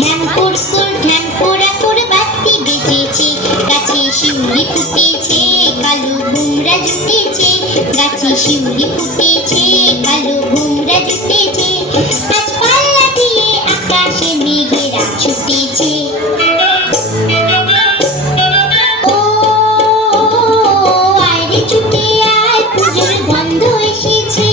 ঢ্যাং কুরকুর ঢ্যাং কুড়াকুর বাতি বেজেছে, গাছে শিউলি ফুটেছে, কালো ভুমরা জুটেছে, গাছে শিউলি ফুটেছে, কালো ভুমরা জুটেছে, আজ পাল্লা দিয়ে আকাশে মেঘেরা ছুটেছে। ও আয়রে ছুটে আয়, পুজোর গন্ধ এসেছে।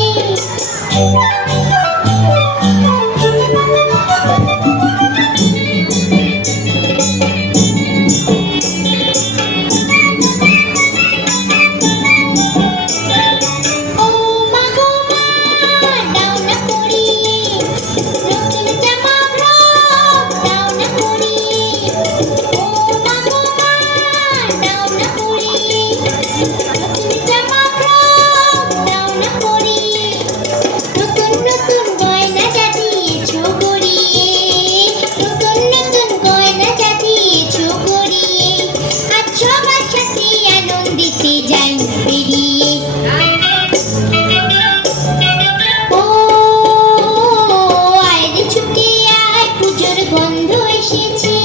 গন্ধ এসেছে।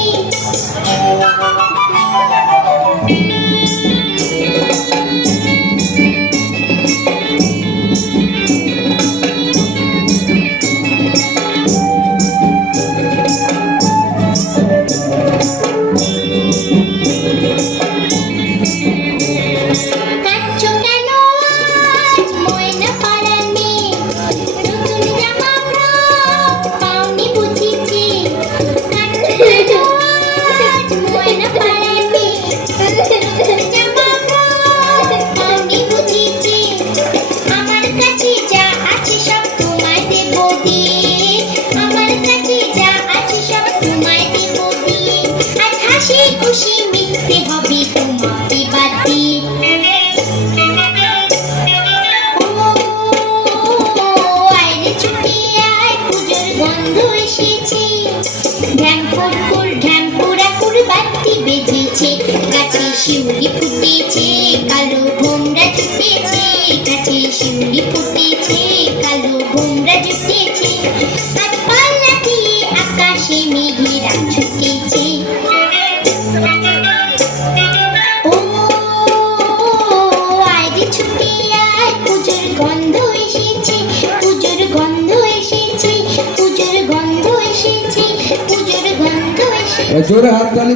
খুশি মিলতে হবে তোমাকে বাদ দিয়ে। ও আয়রে ছুটে আয়, পুজোর গন্ধ এসেছে। ঢ্যাং কুরকুর ঢ্যাং কুড়াকুর বাতি বেজেছে, গাছে শিউলি ফুটেছে, কালো ভোমরা জুটেছে, গাছে শিউলি ফুটেছে, কালো ভোমরা জুটেছে, আজ পাল্লা দিয়ে আকাশে মেঘেরা ছুটেছে। ও আয়রে ছুটে আয়, পুজোর গন্ধ এসেছে, পুজোর গন্ধ এসেছে, পুজোর গন্ধ এসেছে, পুজোর গন্ধ এসেছে। জোরে হাততালি।